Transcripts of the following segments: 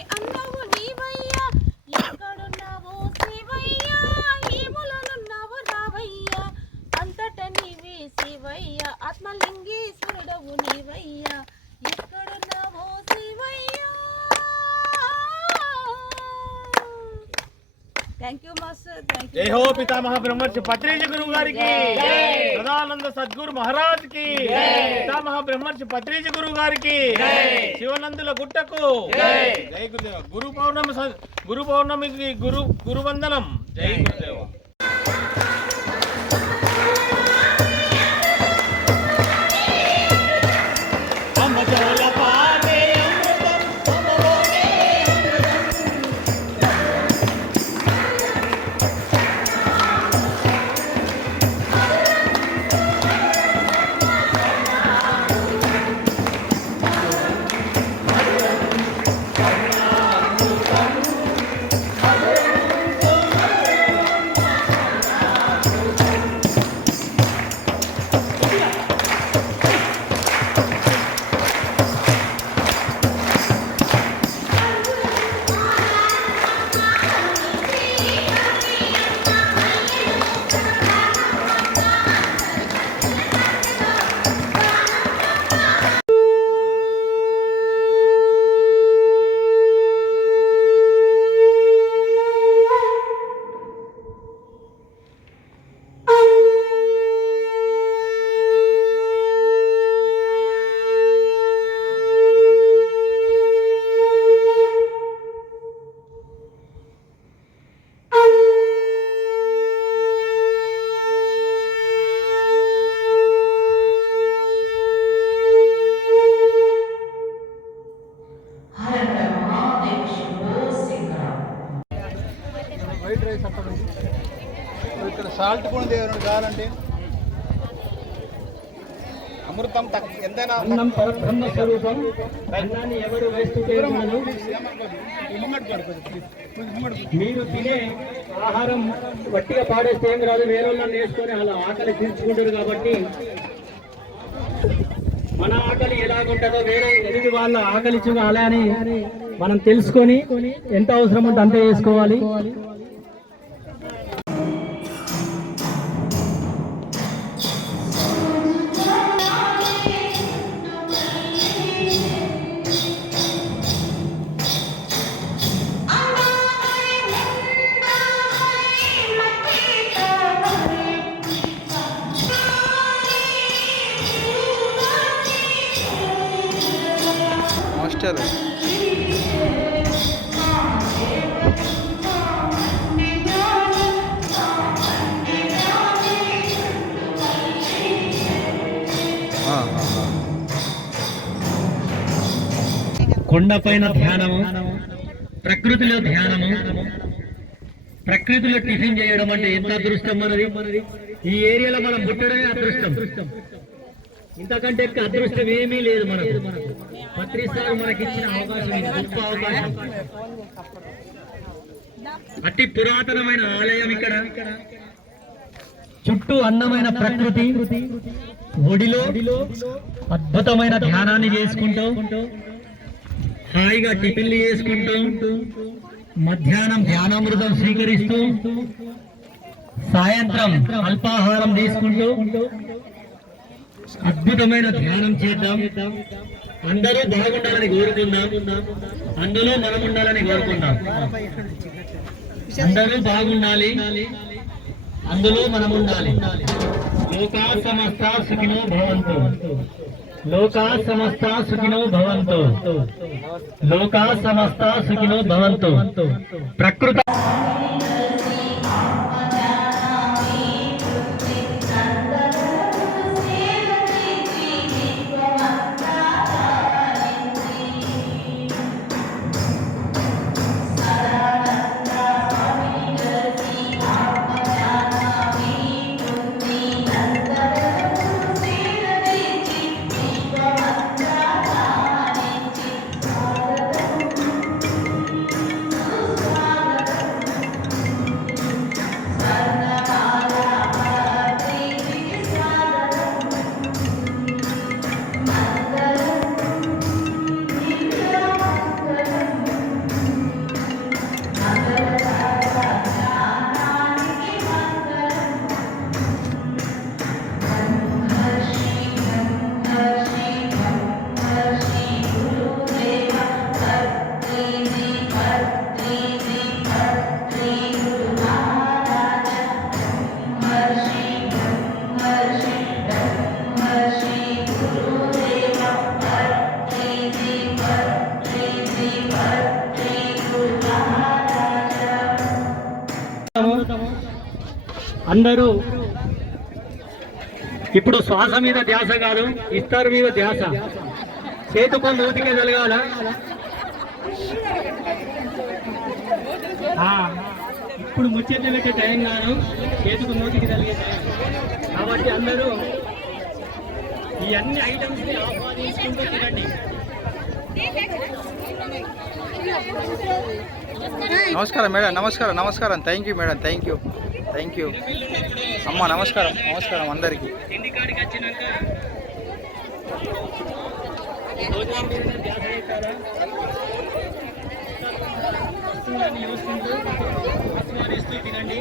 స్వామి అన్నవు నీవయ్యా. ఎక్కడున్నావో శివయ్యా. ఏములనున్నావు రావయ్యా. అంతట నీవే శివయ్యా. ఆత్మలింగేశ్వరుడవు నీవయ్యా. ఎక్కడున్నావో జై యూ హో పితామహ బ్రహ్మర్షి పత్రిజ గురువు గారికి ప్రధానంద సద్గురు మహారాజ్కి పితామహ బ్రహ్మర్షి పత్రిజ గురువు గారికి శివనందుల గుట్టకు జై. గురుదేవ. గురు పౌర్ణమి గురు పౌర్ణమికి గురు గురువందనం. జై గురుదేవ. ఇక్కడ సాల్ట్ కూడా దేవుడు కావాలంటే. అమృతం ఎంతైనా పరబ్రహ్మ స్వరూపం. అన్నాన్ని ఎవరు వేస్తుంటే మీరు తినే ఆహారం వట్టిగా పాడేస్తే ఏం రాదు వేరేళ్ళని వేసుకొని అలా ఆకలి తీర్చుకుంటారు కాబట్టి మన ఆకలి ఎలాగుంటుందో వేరే ఎనిమిది వాళ్ళ ఆకలి అని మనం తెలుసుకొని ఎంత అవసరం ఉంటే అంతే వేసుకోవాలి. మాస్టర్ కొండపైన ధ్యానము ప్రకృతిలో ధ్యానము ప్రకృతిలో టిఫిన్ చేయడం అంటే ఎంత అదృష్టం మనది? ఈ ఏరియాలో మనం పుట్టడమే అదృష్టం. ఇంతకంటే ఎక్కువ అదృష్టం ఏమీ లేదు మనకు. పత్రి మనకి ఇచ్చిన అవకాశం గొప్ప అవకాశం అతి పురాతనమైన ఆలయం ఇక్కడ. చుట్టూ అందమైన ప్రకృతి ఒడిలో అద్భుతమైన ధ్యానాన్ని చేసుకుంటూ హాయిగా టిఫిన్లు చేసుకుంటూ మధ్యాహ్నం ధ్యానామృతం స్వీకరిస్తూ సాయంత్రం అల్పాహారం తీసుకుంటూ అద్భుతమైన ధ్యానం చేద్దాం. అందరూ బాగుండాలని కోరుకుందాం. అందులో మనం ఉండాలని కోరుకుందాం. అందరూ బాగుండాలి. అందులో మనం ఉండాలి లోకా సమస్త సుఖినో భవంతు. లోకా సమస్త సుఖినో భవంతు. లోకా సమస్త సుఖినో భవంతు. ప్రకృత అందరూ ఇప్పుడు శ్వాస మీద ధ్యాస కాదు ఇస్తారు మీద ధ్యాస. చేతు పనులు ఊతికే జరగాల? ఇప్పుడు ముచ్చట్లు టైం కాదు చేతుకు నోటికి కలిగే టైం. కాబట్టి అందరూ ఈ అన్ని ఐటమ్స్ని ఆహ్వానించుకుంటూ తినండి. నమస్కారం మేడం నమస్కారం నమస్కారం. Thank you madam. Thank you thank you అమ్మ నమస్కారం. నమస్కారం అందరికీ. ఇంటి కాడికి వచ్చినాక భోజనం మీద ధ్యాస పెట్టారా? వస్తువులన్నీ చూసుకుంటూ ఆస్వాదిస్తూ తినండి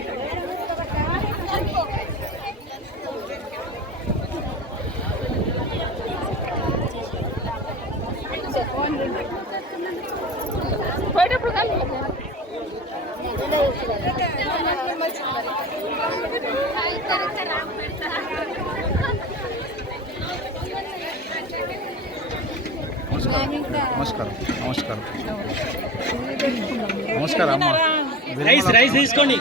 పోయేటప్పుడు కానీ నమస్కారం. నమస్కారం. నమస్కారం. అమ్మ. రైస్ రైస్ తీసుకోండి.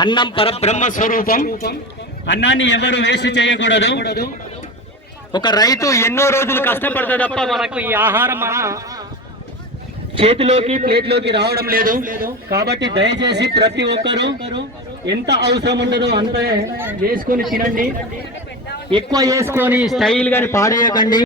అన్నం పరబ్రహ్మ స్వరూపం. అన్నాన్ని ఎవరు వేస్ట్ చేయకూడదు? ఒక రైతు ఎన్నో రోజులు కష్టపడితే తప్ప మనకు ఈ ఆహారం మన చేతిలోకి ప్లేట్లోకి రావడం లేదు. కాబట్టి దయచేసి ప్రతి ఒక్కరూ ఎంత అవసరం ఉండదో అంతే వేసుకొని తినండి. ఎక్కువ వేసుకొని స్టైల్ గాని పాడేయకండి.